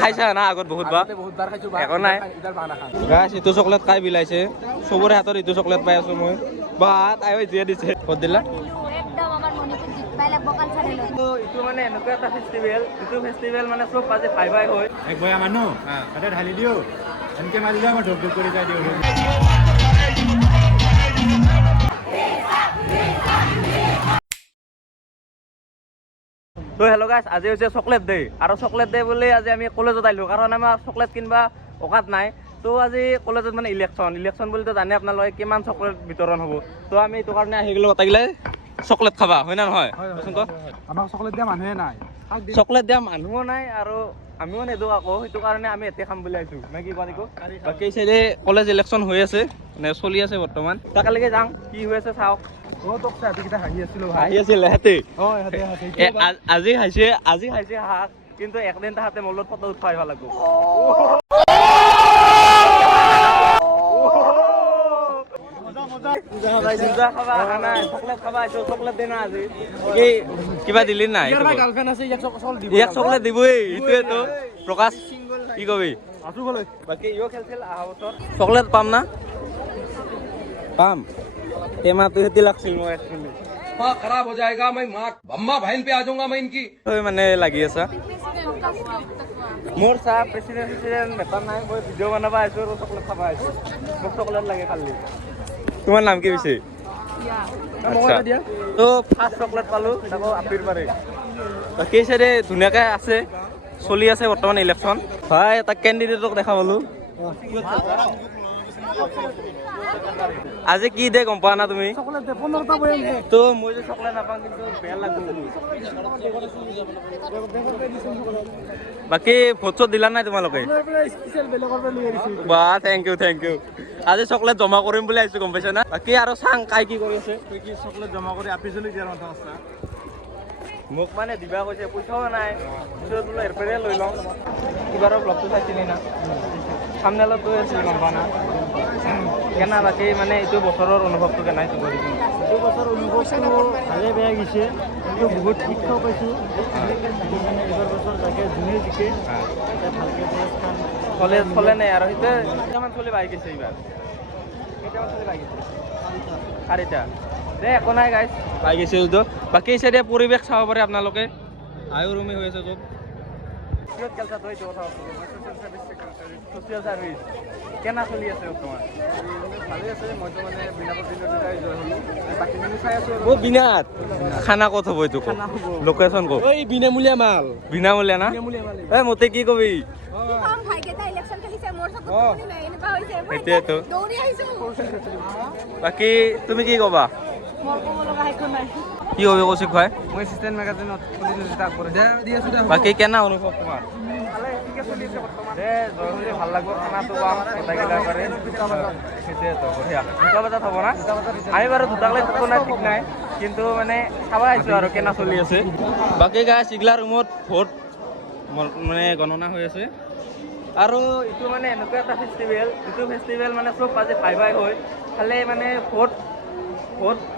খাইছা না আগত বহুতবাৰ একো নাই গাইছ ইটো চকলেট খাই বিলাইছে চবৰে হাতত ইটো চকলেট পাই আছো মই বা তাই জিয়া দিছে ক'ত দিলা ইটো মানে এনেকুৱা এটা ফেষ্টিভেল ইটো ফেষ্টিভেল মানে চব বাজে ভাই ভাই হয় এক বয়া মানুহ তাতে ঢালি দিওঁ এনেকৈ মাৰিলে আমাৰ ঢক ঢক কৰি যাই দিওঁ তো হেল্ল' গাইছ আজি হৈছে চকলেট ডে আৰু চকলেট ডে বুলি আজি আমি কলেজত আহিলোঁ কাৰণ আমাৰ চকলেট কিনিবা অকাত নাই তো আজি কলেজত মানে ইলেকশ্যন বুলিতো জানে আপোনালোকে কিমান চকলেট বিতৰণ হ'ব তো আমি এইটো কাৰণে আহি গ'লোঁ গোটেইগিলাই চকলেট খাবা হয় না নহয় আমাক চকলেট দিয়া মানুহে নাই চকলেট দিয়া মানুহো নাই আৰু আমিও নেদোঁ আকৌ সেইটো কাৰণে আমি এতে খাম বুলি আহিছোঁ নে কি পাৰিব বাকী চাইডে কলেজ ইলেকশ্যন হৈ আছে মানে চলি আছে বৰ্তমান তাকেলৈকে যাওঁ কি হৈ আছে চাওক আজি খাইছে শাক কিন্তু একদিন তাহাঁতে মোৰ লগত ফটো উঠাই আহিব লাগিব কিবা দিলি নাই ইয়াক চকলেট দিবই এইটোৱেতো প্ৰকাশ কি কবি বাকী ইও খেলছিল অহা বছৰ চকলেট পাম না পাম টেমাটো হেতি লাগছিল মই একচুৱেলি खराब हो जाएगा मैं माँ अम्मा बहन पे आ जाऊंगा मैं इनकी মানে লাগি আছে মোৰ চাহ প্ৰেচিডেণ্ট বেপাৰ নাই মই ভিডিঅ' বনাব আহিছোঁ আৰু চকলেট খাব আহিছোঁ মোক চকলেট লাগে খালি তোমাৰ নাম কি পিছে তো ফাৰ্ষ্ট চকলেট পালোঁ আকৌ আপিৰ পাৰে বাকী চাইডে ধুনীয়াকৈ আছে চলি আছে বৰ্তমান ইলেকশ্যন হয় এটা কেণ্ডিডেটক দেখা পালোঁ আজি কি দে গম পোৱা না তুমি তো মই যে চকলেট নাপাওঁ কিন্তু বেয়া লাগিব বাকী ভোট চোট দিলা নাই তোমালোকে বা থেংক ইউ আজি চকলেট জমা কৰিম বুলি আহিছোঁ গম পাইছা না বাকী আৰু চাং কাই কি কৰি আছে চকলেট জমা কৰি আপি চলি দিয়াৰ কথা আছে মোক মানে দিবা কৈছে পইচাও নাই পিছত বোলো এৰপেৰে লৈ লওঁ কিবাৰ ব্লগটো চাইছিলি না সামনেলত গৈ আছিল গম পোৱা না কেনা বাকী মানে এইটো বছৰৰ অনুভৱটো কেনে এইটো এইটো বছৰ অনুভৱটো ভালে বেয়া গৈছে কিন্তু বহুত শিক্ষা পাইছোঁ মানে এইবাৰ বছৰ তাকে যোনে জিকে ভালকৈ চলে নাই আৰু সেইটো কেইটামান চলি বাঢ়ি গৈছে এইবাৰ কেইটামান চলি বাঢ়ি গৈছে 4টা দে একো নাই গাইছ পাই গৈছে এইটো বাকী চাইডে পৰিৱেশ চাব পাৰে আপোনালোকে আয়ো ৰুমি হৈ আছে চব কিহত খেলছা তই এইটো কথা ছ'চিয়েল ছাৰ্ভিচ কেনা চলি আছে বৰ্তমান ভালে আছে মইতো মানে বিনা প্ৰতিদ্বন্দ্বিতাই জয় হ'লোঁ বাকীখিনি চাই আছোঁ অ' বিনাত খানা ক'ত হ'ব এইটো লোকেশ্যন ক'ত এই বিনামূলীয়া মাল বিনামূলীয়া না এই মতে কি কবি সেইটোৱেতো বাকী তুমি কি ক'বা কি হ'ব কৌশিক ভাই মই এছিষ্টেণ্ট মেগাজিনত প্ৰতিনিধিত্ব আগবঢ়াই দি আছোঁ বাকী কেনা অনুভৱ তোমাৰ দে জয় হ'লে ভাল লাগিব খানাটো পাম গোটেইকেইটা পাৰে সেইটোৱেতো বঢ়িয়া 2টা বজাত হ'ব না আমি বাৰু 2টালৈ থাকোঁ নাই ঠিক নাই কিন্তু মানে চাব আহিছোঁ আৰু কেনা চলি আছে বাকী গাইছ ইগলা ৰুমত ভোট মানে গণনা হৈ আছে আৰু এইটো মানে এনেকুৱা এটা ফেষ্টিভেল যিটো ফেষ্টিভেল মানে চব বাজে ভাই ভাই হয় খালি মানে ভোট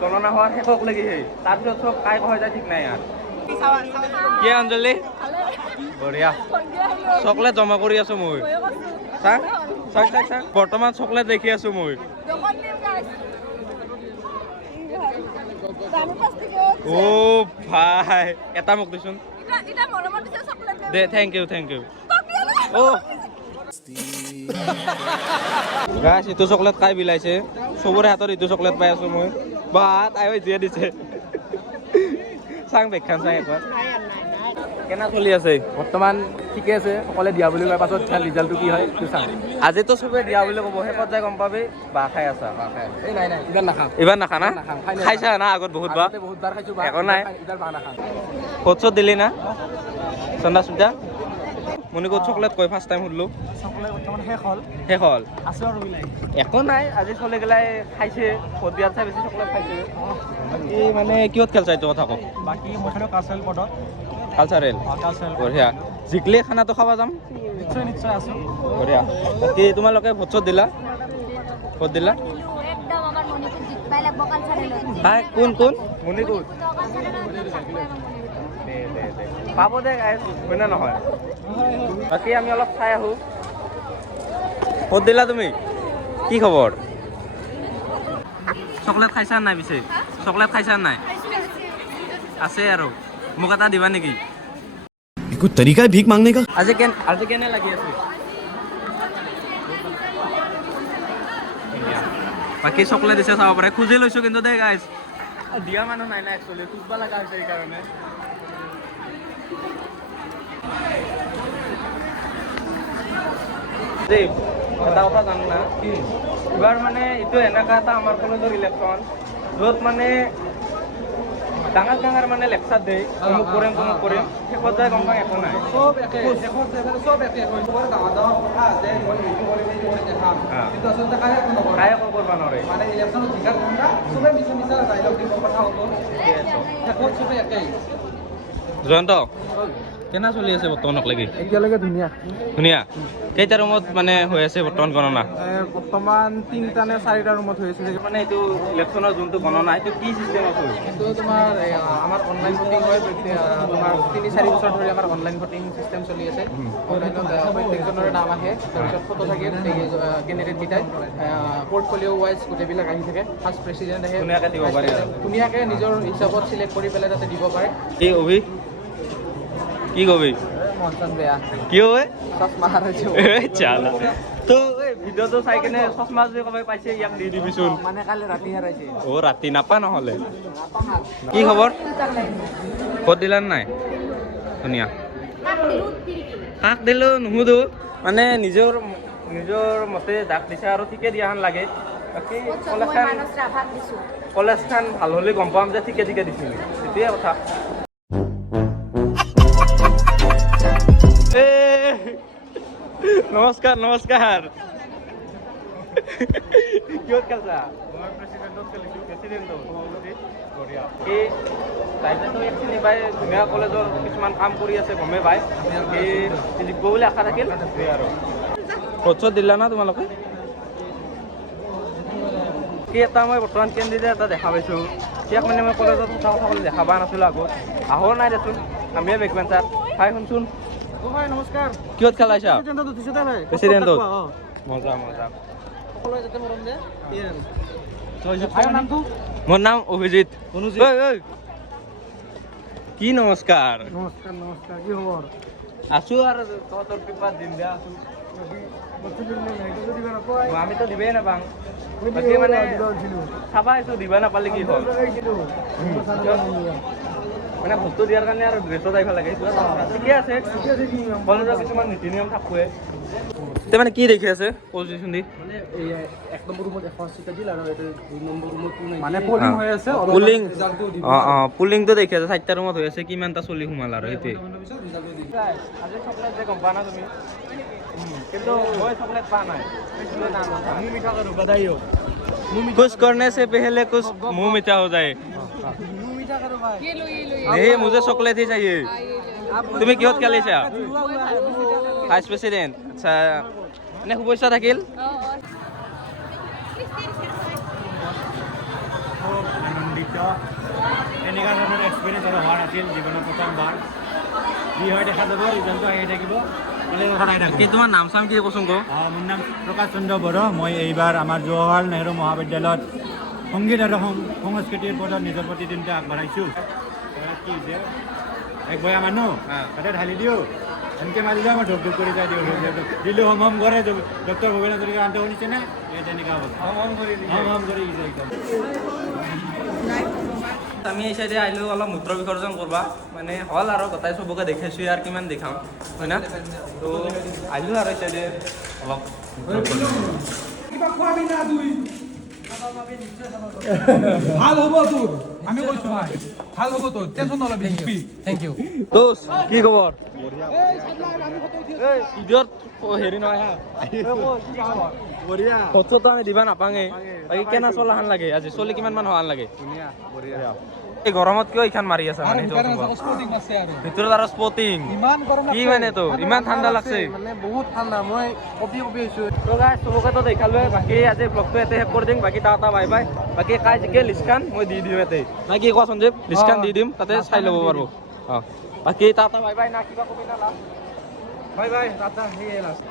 গণনা হোৱাৰ শেষক লাগিছে তাৰপিছত চব কাই হৈ যায় ঠিক নাই আৰু কি অঞ্জলি বঢ়িয়া চকলেট জমা কৰি আছোঁ মই চাক বৰ্তমান চকলেট দেখি আছোঁ মই অ' ভাই এটা মোক দিচোন দে থেংক ইউ অ' গাইছ ইটো চকলেট খাই বিলাইছে চবৰে হাতত ইটো চকলেট পাই আছোঁ মই বা তাই জিয়া দিছে চাং বেগখান চাই একবাৰ কেনা চলি আছে বৰ্তমান ঠিকে আছে সকলোৱে দিয়া বুলি কয় পাছত ৰিজাল্টটো কি হয় সেইটো চাম আজিতো চবে দিয়া বুলি ক'ব শেষত যাই গম পাবি বা খাই আছা এই নাই ইবাৰ নাখাম এইবাৰ নাখা না খাইছা না আগত বহুতবাৰ খাইছোঁ একো নাই ইবাৰ বাঁহ নাখাম ভোট চোট দিলি না চন্দা চুন্দা মণিকত চকলেট কৈ ফাৰ্ষ্ট টাইম সুধিলোঁ চকলেট বৰ্তমান শেষ হ'ল আছোঁ আৰু মিলাই একো নাই আজি চলি গেলাই খাইছে ভোট দিয়াত চাই বেছি চকলেট খাইছে বাকী মানে কিহত খেলছা এইটো কথা কওক বাকী মই খেলোঁ কালচাৰেল পদত কালচাৰেল বঢ়িয়া জিকলে খানাটো খাব যাম নিশ্চয় আছোঁ বঢ়িয়া বাকী তোমালোকে ভোট চোট দিলা কোন মণিকুট দে পাব দে গাইজ হয়নে নহয় বাকী আমি অলপ চাই আহোঁ ক'ত দিলা তুমি কি খবৰ চকলেট খাইছা নাই পিছে চকলেট খাইছা নাই আছে আৰু মোক এটা দিবা নেকি कोई तरीका है भीख मांगने का আজি কেনে লাগি আছে বাকী চকলেট দিছে চাব পাৰে খুজি লৈছোঁ কিন্তু দে গাইজ দিয়া মানুহ নাই না একচুৱেলি খুজবা লগা হৈছে সেইকাৰণে দেই এটা কথা জানো না এবাৰ মানে এইটো এনেকুৱা এটা আমাৰ কলেজৰ ইলেকশ্যন য'ত মানে ডাঙৰ মানে লেকচাৰ দিয়ে অমুক কৰিম শেষত যায় গম পাওঁ একো নাই চব একে চব একে ডাঙৰ কথা আছে কিন্তু আচলতে কায়ে একো নকৰে কায়ে একো কৰিব নোৱাৰে মানে ইলেকশ্যনত জিকাৰ ঘণ্টা চবে মিছা ডাইলগ দিব কথা হ'ব শেষত চবে একেই জয়ন্ত কেনে চলি আছে বৰ্তমানক লাগি এতিয়ালৈকে ধুনীয়া ধুনীয়া কেইটা ৰুমত মানে হৈ আছে বৰ্তমান গণনা বৰ্তমান 3টা নে 4টা ৰুমত হৈ আছে মানে এইটো ইলেকশ্যনৰ যোনটো গণনা এইটো কি চিষ্টেমত হয় কিন্তু তোমাৰ আমাৰ অনলাইন ভোটিং হয় তোমাৰ 3-4 বছৰ ধৰি আমাৰ অনলাইন ভোটিং চিষ্টেম চলি আছে অনলাইনত প্ৰত্যেকজনৰে নাম আহে তাৰপিছত ফটো থাকে কেণ্ডিডেটকেইটাই পৰ্টফলিঅ' ৱাইজ গোটেইবিলাক আহি থাকে ফাৰ্ষ্ট প্ৰেচিডেণ্ট আহে ধুনীয়াকৈ দিব পাৰে ধুনীয়াকৈ নিজৰ হিচাপত চিলেক্ট কৰি পেলাই তাতে দিব পাৰে কি অভি কি কবি মন বেয়া কিয় হয় চশমা হাৰাইছো চালা তো এই ভিডিঅ'টো চাই কিনে চশমা যদি ক'ৰবাত পাইছে ইয়াক দি দিবিচোন মানে কালি ৰাতি হাৰাইছে ৰাতি নাপা নহ'লে কি খবৰ ক'ত দিলা নাই ধুনীয়া কাক দিলোঁ নুসুধো মানে নিজৰ মতে যাক দিছে আৰু ঠিকে দিয়া হেন লাগে বাকী কলেজখন ভাল হ'লে গম পাম যে ঠিকে দিছিল সেইটোৱে কথা নমস্কাৰ কিহত খেলছা মই প্ৰেচিডেণ্টত খেলিছোঁ প্ৰেচিডেণ্টত বঢ়িয়া এই তাইতো একচিনি পাই ধুনীয়া কলেজৰ কিছুমান কাম কৰি আছে গমেই পাই এই জিকিব বুলি আশা থাকিল আৰু ভোট দিলা না তোমালোকে কি এটা মই বৰ্তমান কেণ্ডিডেট এটা দেখা পাইছোঁ ইয়াক মানে মই কলেজত কথা ক'লে দেখা পোৱা নাছিলোঁ আগত আহোঁ নাই দেচোন আমিয়ে বেকবেঞ্চাৰ চাই শুনচোন হয় নমস্কাৰ কিহত খেলাইছা প্ৰেচিডেণ্টত মজা সকলোৱে যাতে মৰম দিয়ে মোৰ নাম অভিজিত কি নমস্কাৰ কি খবৰ আছোঁ আৰু তহঁতৰ কৃপাত দিন দিয়া আছোঁ আমিতো দিবই নাপাওঁ বাকী মানে চাবা আহিছোঁ দিবা নাপালে কি হ'ল মানে ভোটটো দিয়াৰ কাৰণে আৰু ড্ৰেছত আহিব লাগে ঠিকে আছে কলেজৰ কিছুমান নীতি নিয়ম থাকোৱে এতিয়া মানে কি দেখি আছে পজিশ্যন দি এক নম্বৰ ৰুমত 180টা দিল আৰু 2 নম্বৰ ৰুমত মানে পলিং হৈ আছে পুলিং পুলিংটো দেখি আছে 4টা ৰুমত হৈ আছে কিমানটা চলি সোমাল আৰু সেইটোৱে আজি চকলেট যে গম পোৱা না তুমি কিন্তু মই চকলেট পোৱা নাই कुछ करने से पहले कुछ मुंह मीठा हो जाए नहीं मुझे चॉकलेट ही चाहिए तुम्हें किहत खेलिছা ভাইস প্ৰেচিডেণ্ট আচ্ছা এনে শুভেচ্ছা থাকিল আনন্দিত এনেকুৱা ধৰণৰ এক্সপিৰিয়েঞ্চ আৰু হোৱা নাছিল জীৱনৰ প্ৰথমবাৰ যি হয় দেখা যাব ৰিজাল্টটো আহি থাকিব কি তোমাৰ নাম চাম কি কচোন কওঁ মোৰ নাম প্ৰকাশ চন্দ্ৰ বড়ো মই এইবাৰ আমাৰ জৱাহৰলাল নেহৰু মহাবিদ্যালয়ত সংগীত আৰু সংস্কৃতিৰ পদত নিজৰ প্ৰতিদ্বন্দ্বিতা আগবঢ়াইছোঁ কি হৈছে এক বয়া মানুহ তাতে ঢালি দিওঁ এনেকৈ মাৰিলে মই ঢোক ঢোক কৰি যাই দিওঁ দিলোঁ হম হম কৰে ডক্টৰ ভূপেন হাজৰিকাৰ গানটো শুনিছেনে এই তেনেকুৱা হ'ব হম হম কৰি দিছে একদম আমি এই চাইডে আহিলোঁ অলপ মূত্ৰ বিসৰ্জন কৰবা মানে হ'ল আৰু গোটাই চবকে দেখাইছোঁ আৰু কিমান দেখাম হয় না তো আহিলোঁ আৰু এই চাইডে অলপ ভাল হ'ব তোৰ আমি কৈছোঁ ভাল হ'ব তোৰ টেনশ্যন নলবি থেংক ইউ দোষ কি খবৰ ভিডিঅ'ত হেৰি নহয় হা ফটোটো আমি দিবা নাপাঙে বাকী কেনে চলা হান লাগে আজি চলি কিমান মান হোৱান লাগে এই গৰমত কিয় ইখান মাৰি আছা মানে ভিতৰত আৰু স্পটিং কি মানে তোৰ ইমান ঠাণ্ডা লাগছে মানে বহুত ঠাণ্ডা মই কপি আহিছোঁ তো গাইজ চবকেতো দেখালোৱে বাকী আজি ব্লগটো ইয়াতে শেষ কৰি দিম বাকী টাটা বাই বাই বাকী কাই জিকে লিষ্টখন মই দি দিম ইয়াতে নাই কি কোৱা সঞ্জীৱ লিষ্টখন দি দিম তাতে চাই ল'ব পাৰিব বাকী টাটা বাই বাই না কিবা কবি না লাষ্ট বাই বাই টাটা, সেয়ে লাষ্ট।